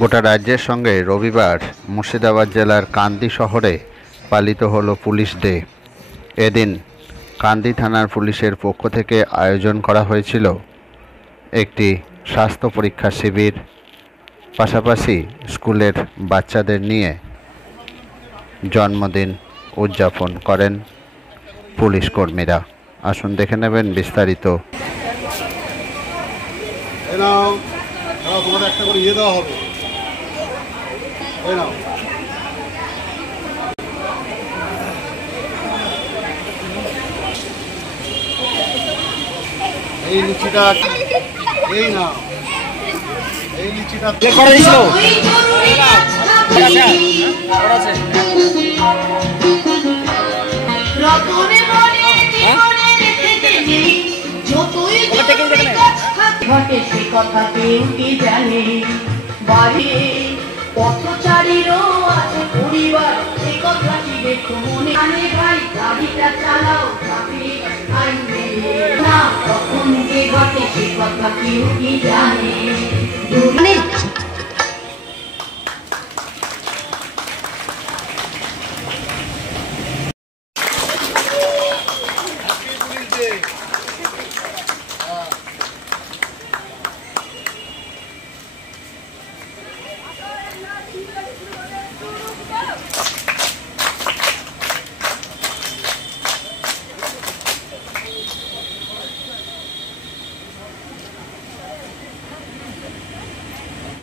গোটা রাজ্যের সঙ্গে রবিবার মুর্শিদাবাদ জেলার কান্দি শহরে পালিত হলো পুলিশ ডে। এদিন কান্দি থানার পুলিশের পক্ষ থেকে আয়োজন করা হয়েছিল একটি স্বাস্থ্য পরীক্ষা শিবির, পাশাপাশি স্কুলের বাচ্চাদের নিয়ে জন্মদিন উদযাপন করেন পুলিশ কর্মীরা। আসুন দেখে নেবেন বিস্তারিত। তোমাদের একটা করে ইয়ে দেওয়া হবে। এই লিচিটা, এই না এই লিচিটা করে দিছিল। ঘটে সে কথা কেউ কি জানে, বাড়ি পথচারীরও আছে পরিবার, সে কথা কি দেখো মনে আনে। ভাই গাড়িটা চালাও, ট্রাফিক আইন মেনে না, কখন যে ঘটে সে কথা কেউ কি জানে।